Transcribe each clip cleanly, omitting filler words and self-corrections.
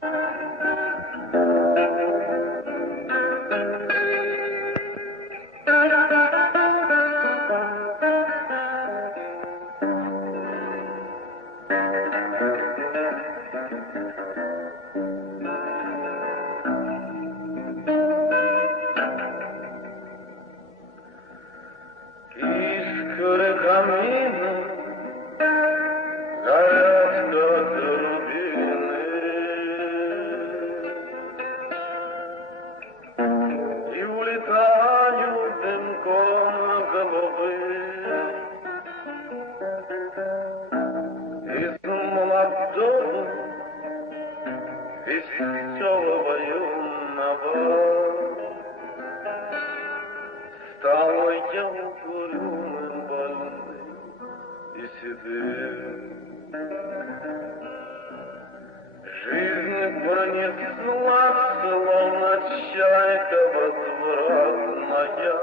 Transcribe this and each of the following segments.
Искры камина горят, как турбины, и улетают дымком голубые из молодого веселого юного. Стала я угрюмым, больным и седым. Жизнь пронеслась, словно чайка возвратная.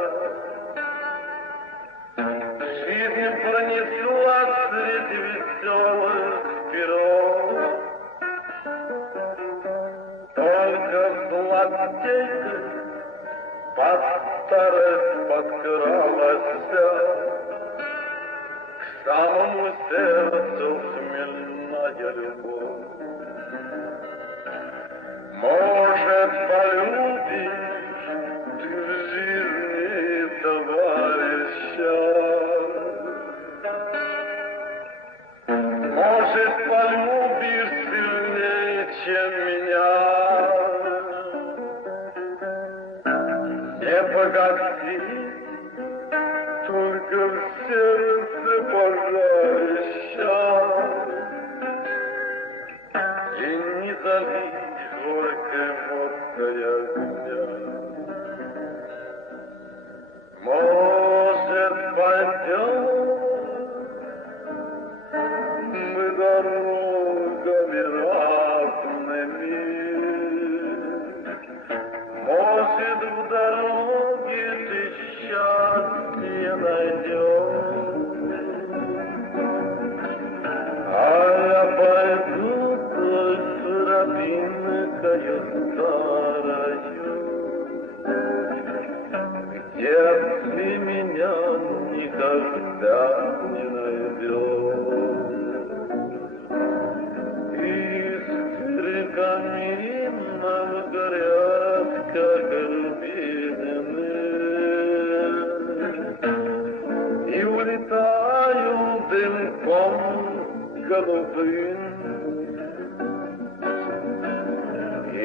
Жизнь пронеслась среди веселых перов. Только злодейка под старость подкралась к самому сердцу хмельная любовь. Может, полюбишь ты в жизни товарища, может, полюбишь сильнее, чем меня. Не погаси, только в сердце пожарища, и не залить горькой водкой огня. Может, пойдем мы дорогами разными, может, в дороге ты счастье найдешь, а я пойду той тропинкою старою, где ты меня никогда не найдешь. Искры каминов горят, как рубины, и улетаю дымком голубым. И